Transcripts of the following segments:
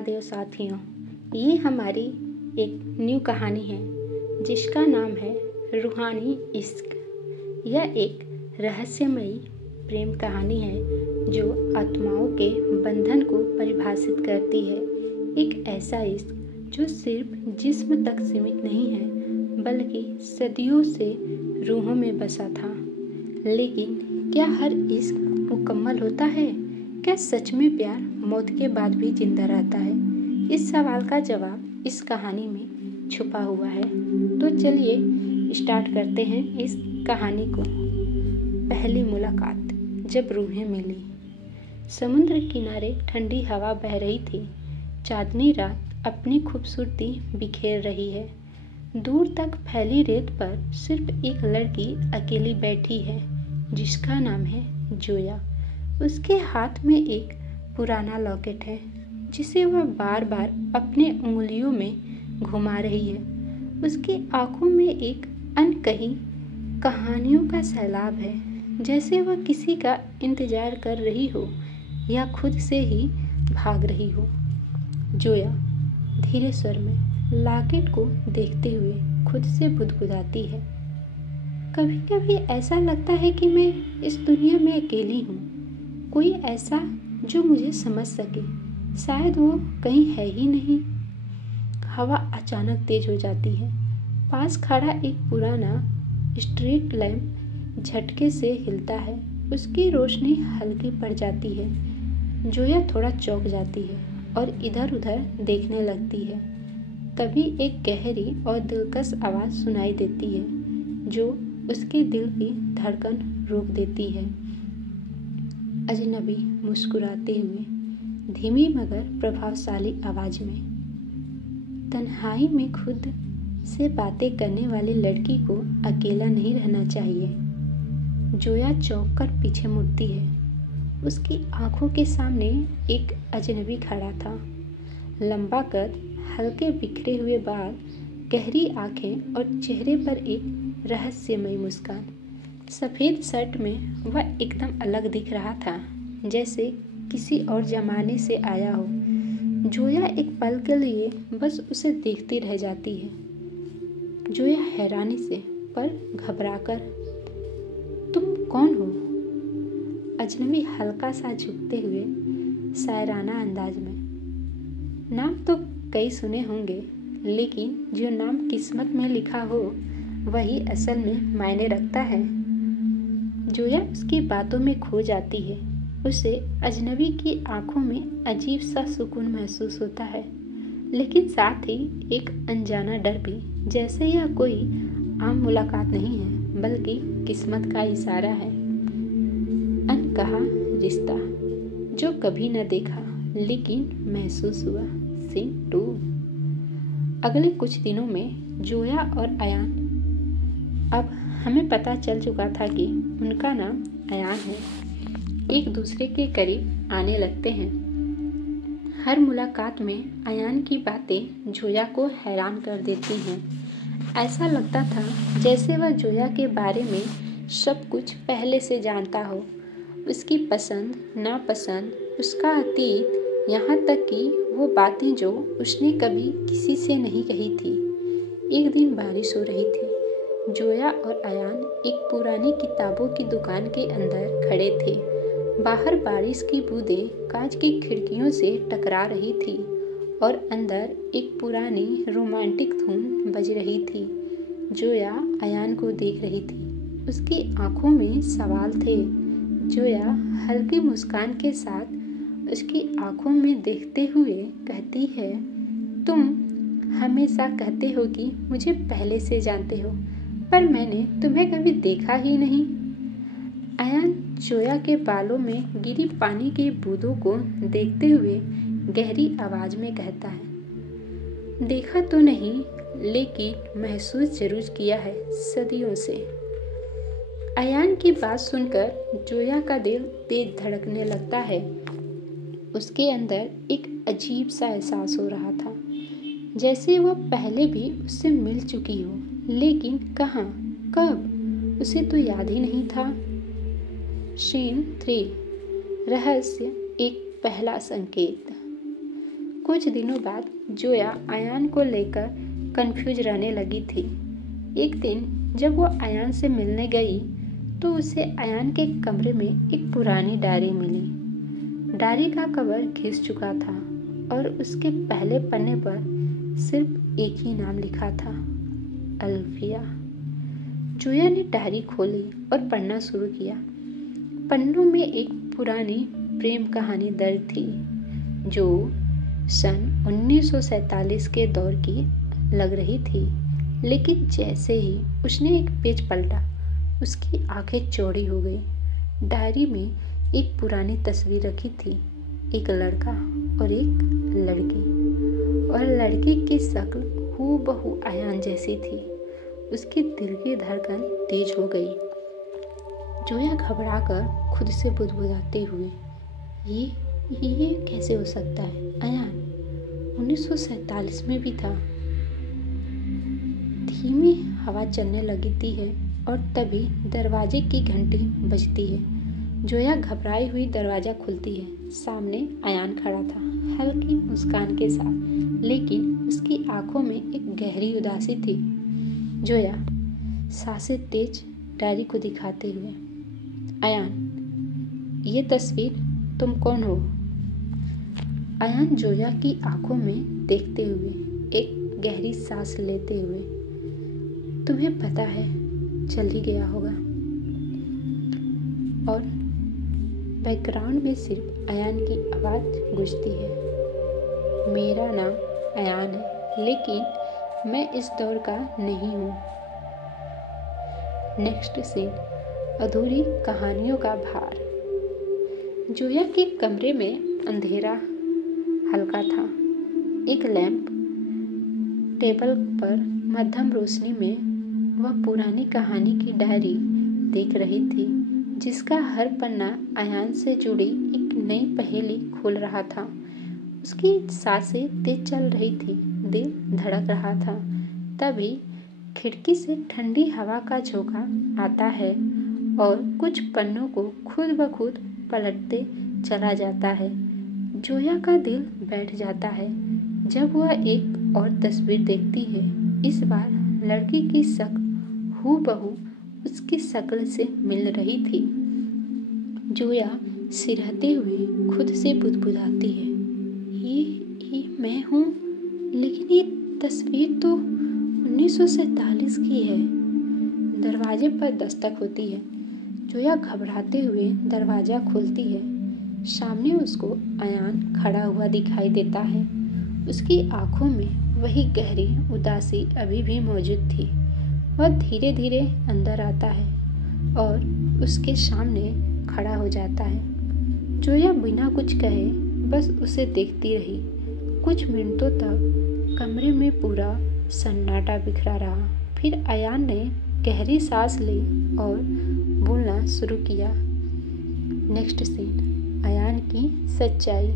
महादेव साथियों, ये हमारी एक न्यू कहानी है जिसका नाम है रूहानी इश्क। यह एक रहस्यमयी प्रेम कहानी है जो आत्माओं के बंधन को परिभाषित करती है। एक ऐसा इश्क जो सिर्फ जिस्म तक सीमित नहीं है बल्कि सदियों से रूहों में बसा था। लेकिन क्या हर इश्क मुकम्मल होता है? क्या सच में प्यार मौत के बाद भी जिंदा रहता है? इस सवाल का जवाब इस कहानी में छुपा हुआ है। तो चलिए स्टार्ट करते हैं इस कहानी को। पहली मुलाकात। जब रूहें मिली। समुद्र किनारे ठंडी हवा बह रही थी। चांदनी रात अपनी खूबसूरती बिखेर रही है। दूर तक फैली रेत पर सिर्फ एक लड़की अकेली बैठी है जिसका नाम है जोया। उसके हाथ में एक पुराना लॉकेट है जिसे वह बार बार अपने उंगलियों में घुमा रही है। उसकी आंखों में एक अनकही कहानियों का सैलाब है, जैसे वह किसी का इंतजार कर रही हो या खुद से ही भाग रही हो। जोया धीरे स्वर में लॉकेट को देखते हुए खुद से बुदबुदाती है। कभी कभी ऐसा लगता है कि मैं इस दुनिया में अकेली हूँ। कोई ऐसा जो मुझे समझ सके। शायद वो कहीं है ही नहीं। हवा अचानक तेज हो जाती है। पास खड़ा एक पुराना स्ट्रीट लैंप झटके से हिलता है। उसकी रोशनी हल्की पड़ जाती है। जोया थोड़ा चौंक जाती है और इधर उधर देखने लगती है। तभी एक गहरी और दिलकश आवाज़ सुनाई देती है जो उसके दिल की धड़कन रोक देती है। अजनबी मुस्कुराते हुए धीमी मगर प्रभावशाली आवाज में, तन्हाई में खुद से बातें करने वाली लड़की को अकेला नहीं रहना चाहिए। जोया चौंक कर पीछे मुड़ती है। उसकी आंखों के सामने एक अजनबी खड़ा था। लंबा कद, हल्के बिखरे हुए बाल, गहरी आंखें और चेहरे पर एक रहस्यमयी मुस्कान। सफ़ेद शर्ट में वह एकदम अलग दिख रहा था, जैसे किसी और ज़माने से आया हो। जोया एक पल के लिए बस उसे देखती रह जाती है। जोया हैरानी से पर घबराकर, तुम कौन हो? अजनबी हल्का सा झुकते हुए शायराना अंदाज में, नाम तो कई सुने होंगे, लेकिन जो नाम किस्मत में लिखा हो वही असल में मायने रखता है। जोया उसकी बातों में खो जाती है। उसे अजनबी की आंखों में अजीब सा सुकून महसूस होता है, लेकिन साथ ही एक अनजाना डर भी, जैसे यह कोई आम मुलाकात नहीं है बल्कि किस्मत का इशारा है। अनकहा रिश्ता, जो कभी न देखा लेकिन महसूस हुआ। सीन 2। अगले कुछ दिनों में जोया और अयान, अब हमें पता चल चुका था कि उनका नाम अयान है, एक दूसरे के करीब आने लगते हैं। हर मुलाकात में अयान की बातें जोया को हैरान कर देती हैं। ऐसा लगता था जैसे वह जोया के बारे में सब कुछ पहले से जानता हो। उसकी पसंद, नापसंद, उसका अतीत, यहाँ तक कि वो बातें जो उसने कभी किसी से नहीं कही थी। एक दिन बारिश हो रही थी। जोया और अयान एक पुरानी किताबों की दुकान के अंदर खड़े थे। बाहर बारिश की बूंदें कांच की खिड़कियों से टकरा रही थी और अंदर एक पुरानी रोमांटिक धुन बज रही थी। जोया अयान को देख रही थी। उसकी आंखों में सवाल थे। जोया हल्की मुस्कान के साथ उसकी आंखों में देखते हुए कहती है, तुम हमेशा कहते हो कि मुझे पहले से जानते हो, पर मैंने तुम्हें कभी देखा ही नहीं। अयान जोया के बालों में गिरी पानी की बूंदों को देखते हुए गहरी आवाज में कहता है, देखा तो नहीं लेकिन महसूस जरूर किया है सदियों से। अयान की बात सुनकर जोया का दिल तेज धड़कने लगता है। उसके अंदर एक अजीब सा एहसास हो रहा था, जैसे वह पहले भी उससे मिल चुकी हो, लेकिन कहाँ, कब, उसे तो याद ही नहीं था। सीन 3। रहस्य, एक पहला संकेत। कुछ दिनों बाद जोया अयान को लेकर कंफ्यूज रहने लगी थी। एक दिन जब वो अयान से मिलने गई तो उसे अयान के कमरे में एक पुरानी डायरी मिली। डायरी का कवर घिस चुका था और उसके पहले पन्ने पर सिर्फ एक ही नाम लिखा था, अल्फिया। जोया ने डायरी खोली और पढ़ना शुरू किया। पन्नों में एक पुरानी प्रेम कहानी दर्ज थी जो सन 1947 के दौर की लग रही थी। लेकिन जैसे ही उसने एक पेज पलटा, उसकी आंखें चौड़ी हो गई। डायरी में एक पुरानी तस्वीर रखी थी, एक लड़का और एक लड़की, और लड़की की शक्ल हूबहू अयान जैसी थी। उसकी दिल की धड़कन तेज हो गई। जोया घबराकर खुद से बुदबुदाते हुए, ये कैसे हो सकता है? अयान 1947 में भी था। धीमी हवा चलने लगती है और तभी दरवाजे की घंटी बजती है। जोया घबराई हुई दरवाजा खुलती है। सामने अयान खड़ा था, हल्की मुस्कान के साथ, लेकिन उसकी आंखों में एक गहरी उदासी थी। जोया सांसें तेज डायरी को दिखाते हुए, अयान, ये तस्वीर, तुम कौन हो? अयान जोया की आंखों में देखते हुए एक गहरी सांस लेते हुए, तुम्हें पता है, चल ही गया होगा। और बैकग्राउंड में सिर्फ अयान की आवाज़ गूंजती है, मेरा नाम अयान है, लेकिन मैं इस दौर का नहीं हूँ। नेक्स्ट सीन, अधूरी कहानियों का भार। जोया के कमरे में अंधेरा हल्का था। एक लैंप टेबल पर मध्यम रोशनी में वह पुरानी कहानी की डायरी देख रही थी, जिसका हर पन्ना अयान से जुड़ी एक नई पहेली खोल रहा था। उसकी सांसें तेज चल रही थी, दिल धड़क रहा था। तभी खिड़की से ठंडी हवा का झोंका आता है और कुछ पन्नों को खुद ब खुद पलटते चला जाता है। जोया का दिल बैठ जाता है जब वह एक और तस्वीर देखती है। इस बार लड़की की शक्ल हूबहू उसकी शक्ल से मिल रही थी। जोया सिरहते हुए खुद से बुदबुदाती है, ये मैं हूँ, लेकिन ये तस्वीर तो 1947 की है। दरवाजे पर दस्तक होती है। जोया घबराते हुए दरवाज़ा खोलती है। सामने उसको अयान खड़ा हुआ दिखाई देता है। उसकी आंखों में वही गहरी उदासी अभी भी मौजूद थी। वह धीरे धीरे अंदर आता है और उसके सामने खड़ा हो जाता है। जोया बिना कुछ कहे बस उसे देखती रही। कुछ मिनटों तक कमरे में पूरा सन्नाटा बिखरा रहा। फिर अयान ने गहरी सांस ली और बोलना शुरू किया। नेक्स्ट सीन, अयान की सच्चाई।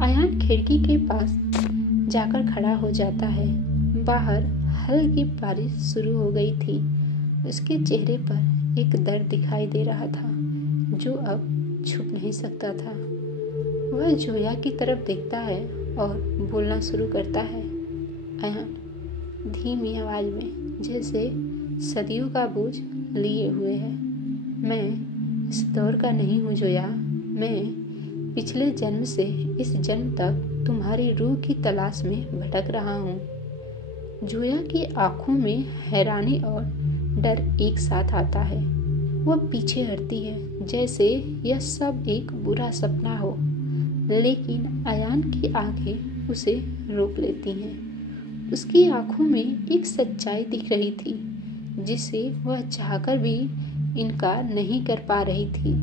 अयान खिड़की के पास जाकर खड़ा हो जाता है। बाहर हल्की बारिश शुरू हो गई थी। उसके चेहरे पर एक दर्द दिखाई दे रहा था जो अब छुप नहीं सकता था। वह जोया की तरफ देखता है और बोलना शुरू करता है, अयान, धीमी आवाज में, जैसे सदियों का बोझ लिए हुए है। मैं इस दौर का नहीं हूँ जोया। मैं पिछले जन्म से इस जन्म तक तुम्हारी रूह की तलाश में भटक रहा हूँ। जोया की आंखों में हैरानी और डर एक साथ आता है। वह पीछे हटती है जैसे यह सब एक बुरा सपना हो, लेकिन अयान की आंखें उसे रोक लेती हैं। उसकी आंखों में एक सच्चाई दिख रही थी जिसे वह चाहकर भी इनकार नहीं कर पा रही थी।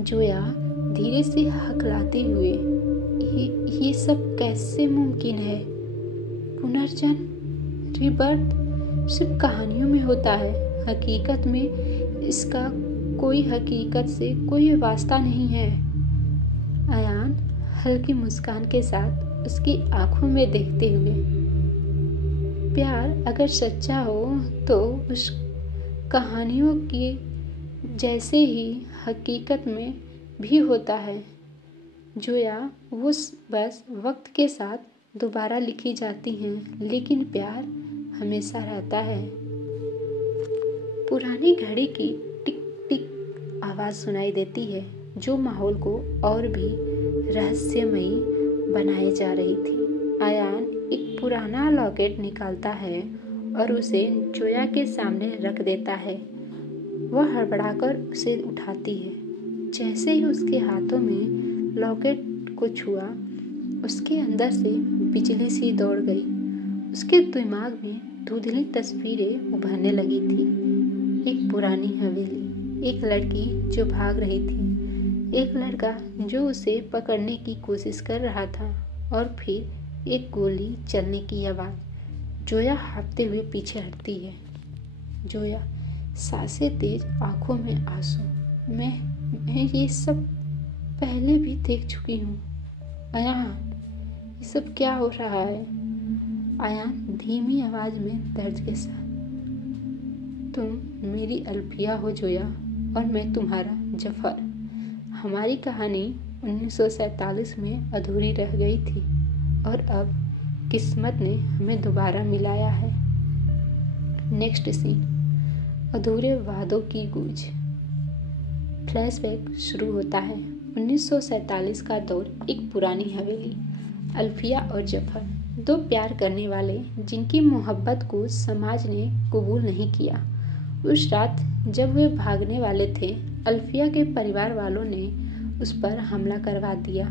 जोया धीरे से हकलाते हुए, ये सब कैसे मुमकिन है? पुनर्जन्म, रिबर्थ सिर्फ कहानियों में होता है। हकीकत में इसका हकीकत से कोई वास्ता नहीं है। अयान हल्की मुस्कान के साथ उसकी आंखों में देखते हुए, प्यार अगर सच्चा हो तो उस कहानियों की जैसे ही हकीकत में भी होता है। जोया वो बस वक्त के साथ दोबारा लिखी जाती हैं, लेकिन प्यार हमेशा रहता है। पुरानी घड़ी की टिक टिक आवाज़ सुनाई देती है, जो माहौल को और भी रहस्यमयी बनाए जा रही थी। अयान एक पुराना लॉकेट निकालता है और उसे जोया के सामने रख देता है। वह हड़बड़ाकर उसे उठाती है। जैसे ही उसके हाथों में लॉकेट को छुआ, उसके अंदर से बिजली सी दौड़ गई। उसके दिमाग में धुंधली तस्वीरें उभरने लगी थी। एक पुरानी हवेली, एक लड़की जो भाग रही थी, एक लड़का जो उसे पकड़ने की कोशिश कर रहा था, और फिर एक गोली चलने की आवाज़। जोया हाँफते हुए पीछे हटती है। जोया, सांसें तेज, आंखों में आंसू। मैं ये सब पहले भी देख चुकी हूँ। अयान, ये सब क्या हो रहा है? अयान धीमी आवाज में दर्द के साथ, तुम मेरी अल्फिया हो जोया, और मैं तुम्हारा जफर। हमारी कहानी 1947 में अधूरी रह गई थी, और अब किस्मत ने हमें दोबारा मिलाया है। नेक्स्ट सीन, अधूरे वादों की गूंज। फ्लैशबैक शुरू होता है। 1947 का दौर, एक पुरानी हवेली। अल्फिया और जफर, दो प्यार करने वाले जिनकी मोहब्बत को समाज ने कबूल नहीं किया। उस रात जब वे भागने वाले थे, अल्फिया के परिवार वालों ने उस पर हमला करवा दिया।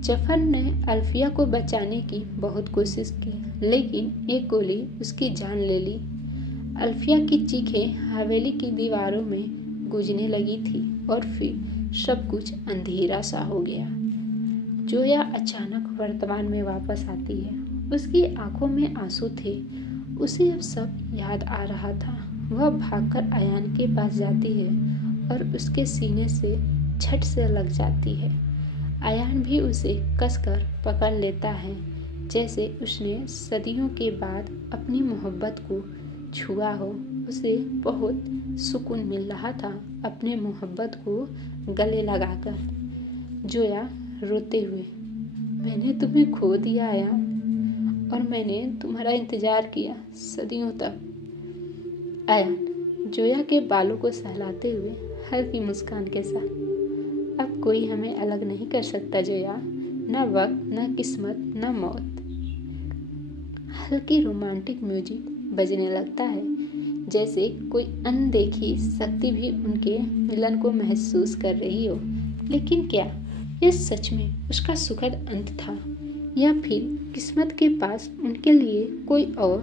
जफर ने अल्फिया को बचाने की बहुत कोशिश की, लेकिन एक गोली उसकी जान ले ली। अल्फिया की चीखें हवेली की दीवारों में गूंजने लगी थी, और फिर सब कुछ अंधेरा सा हो गया। जोया अचानक वर्तमान में वापस आती है। उसकी आंखों में आंसू थे। उसे अब सब याद आ रहा था। वह भागकर अयान के पास जाती है और उसके सीने से झट से लग जाती है। अयान भी उसे कसकर पकड़ लेता है, जैसे उसने सदियों के बाद अपनी मोहब्बत को छुआ हो। उसे बहुत सुकून मिल रहा था अपने मोहब्बत को गले लगाकर। जोया रोते हुए, मैंने तुम्हें खो दिया अयान, और मैंने तुम्हारा इंतजार किया सदियों तक। अयान जोया के बालों को सहलाते हुए हल्की मुस्कान के साथ, अब कोई हमें अलग नहीं कर सकता जोया, न वक्त, न किस्मत, न मौत। हल्की रोमांटिक म्यूजिक बजने लगता है, जैसे कोई अनदेखी शक्ति भी उनके मिलन को महसूस कर रही हो। लेकिन क्या यह सच में उसका सुखद अंत था, या फिर किस्मत के पास उनके लिए कोई और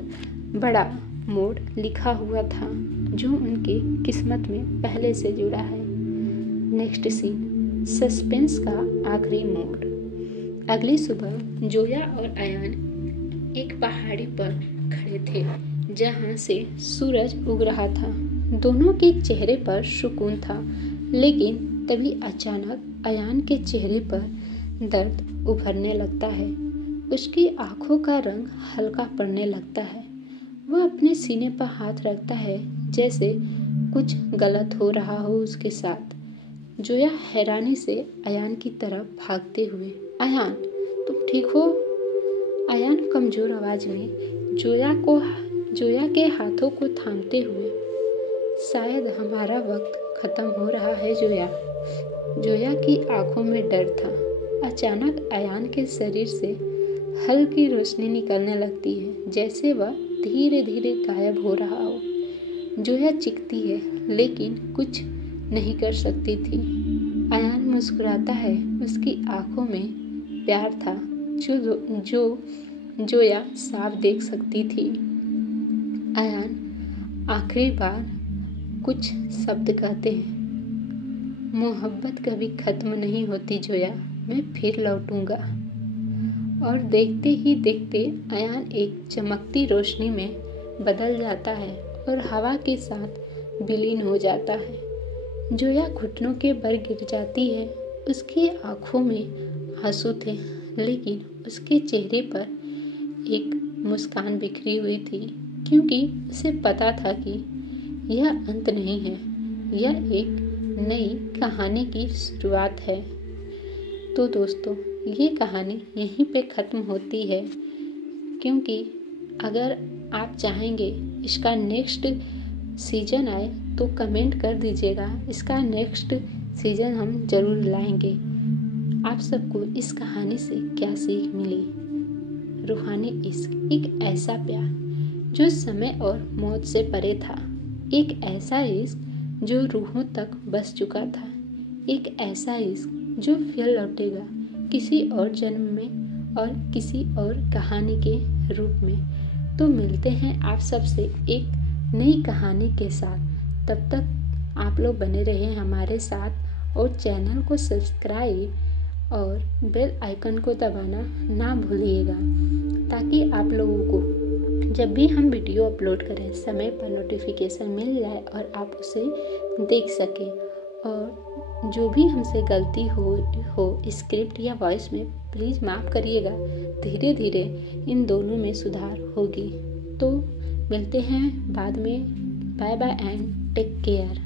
बड़ा मोड़ लिखा हुआ था जो उनके किस्मत में पहले से जुड़ा है। नेक्स्ट सीन, सस्पेंस का आखिरी मोड़। अगली सुबह जोया और अयान एक पहाड़ी पर खड़े थे, जहां से सूरज उग रहा था। दोनों के चेहरे पर सुकून था, लेकिन तभी अचानक अयान के चेहरे पर दर्द उभरने लगता है। उसकी आंखों का रंग हल्का पड़ने लगता है। वह अपने सीने पर हाथ रखता है, जैसे कुछ गलत हो रहा हो उसके साथ। जोया हैरानी से अयान की तरफ भागते हुए, अयान तुम ठीक हो? अयान कमजोर आवाज में जोया के हाथों को थामते हुए, शायद हमारा वक्त खत्म हो रहा है जोया। जोया की आंखों में डर था। अचानक अयान के शरीर से हल्की रोशनी निकलने लगती है, जैसे वह धीरे धीरे गायब हो रहा हो। जोया चीखती है, लेकिन कुछ नहीं कर सकती थी। अयान मुस्कुराता है। उसकी आंखों में प्यार था, जो जोया साफ देख सकती थी। अयान आखिरी बार कुछ शब्द कहते हैं, मोहब्बत कभी खत्म नहीं होती जोया, मैं फिर लौटूंगा। और देखते ही देखते अयान एक चमकती रोशनी में बदल जाता है और हवा के साथ विलीन हो जाता है। जोया घुटनों के बल गिर जाती है। उसकी आंखों में आंसू थे, लेकिन उसके चेहरे पर एक मुस्कान बिखरी हुई थी, क्योंकि उसे पता था कि यह अंत नहीं है, यह एक नई कहानी की शुरुआत है। तो दोस्तों, ये कहानी यहीं पे ख़त्म होती है, क्योंकि अगर आप चाहेंगे इसका नेक्स्ट सीज़न आए तो कमेंट कर दीजिएगा। इसका नेक्स्ट सीज़न हम ज़रूर लाएंगे। आप सबको इस कहानी से क्या सीख मिली? रूहानी इश्क एक ऐसा प्यार जो समय और मौत से परे था, एक ऐसा इश्क जो रूहों तक बस चुका था, एक ऐसा इश्क जो फिर लौटेगा किसी और जन्म में और किसी और कहानी के रूप में। तो मिलते हैं आप सबसे एक नई कहानी के साथ। तब तक आप लोग बने रहें हमारे साथ और चैनल को सब्सक्राइब और बेल आइकन को दबाना ना भूलिएगा, ताकि आप लोगों को जब भी हम वीडियो अपलोड करें समय पर नोटिफिकेशन मिल जाए और आप उसे देख सकें। और जो भी हमसे गलती हो स्क्रिप्ट या वॉइस में, प्लीज़ माफ़ करिएगा। धीरे धीरे इन दोनों में सुधार होगी। तो मिलते हैं बाद में। Bye bye and take care.